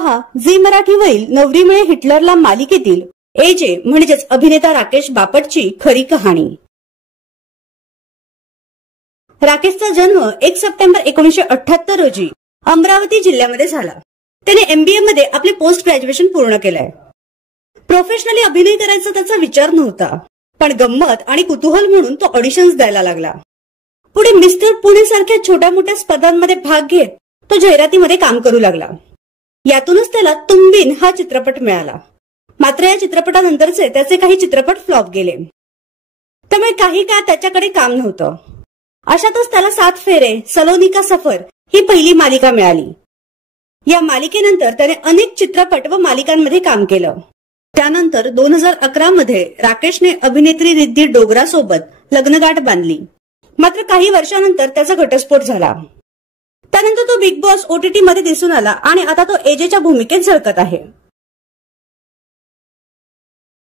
पहा झी मराठीवरील नवरी मिळे हिटलरला मालिकेतील एजे म्हणजेच अभिनेता राकेश बापटची खरी कहाणी। राकेशचा जन्म 1 सप्टेंबर 1978 रोजी अमरावती जिल्ह्यामध्ये झाला। त्याने MBA मध्ये आपले पोस्ट ग्रॅज्युएशन पूर्ण केलंय। प्रोफेशनली अभिनय करायचा त्याचा विचार नव्हता, पण गंमत आणि कुतूहल म्हणून तो ऑडिशन्स द्यायला लागला। पुढे मिस्टर पुणे सारख्या छोट्या मोठ्या स्पर्धांमध्ये भाग घेत तो जाहिरातीमध्ये काम करू लागला। यातूनच त्याला तुंबिन हा चित्रपट मिळाला। मात्र या चित्रपटानंतरचे त्याचे काही चित्रपट फ्लॉप गेले, त्यामुळे काही काळ त्याच्याकडे काम नव्हतं। अशातच त्याला 7 फेरे, सलोनी का सफर ही पहिली मालिका मिळाली। या मालिकेनंतर त्याने अनेक चित्रपट व मालिकांमध्ये काम केलं। त्यानंतर 2011 मध्ये राकेशने अभिनेत्री रिद्धी डोगरा सोबत लग्नगाठ बांधली। मात्र काही वर्षानंतर त्याचा घटस्फोट झाला। त्यानंतर तो बिग बॉस OTT मध्ये दिसून आला आणि आता तो एजेच्या भूमिकेत झळकत आहे।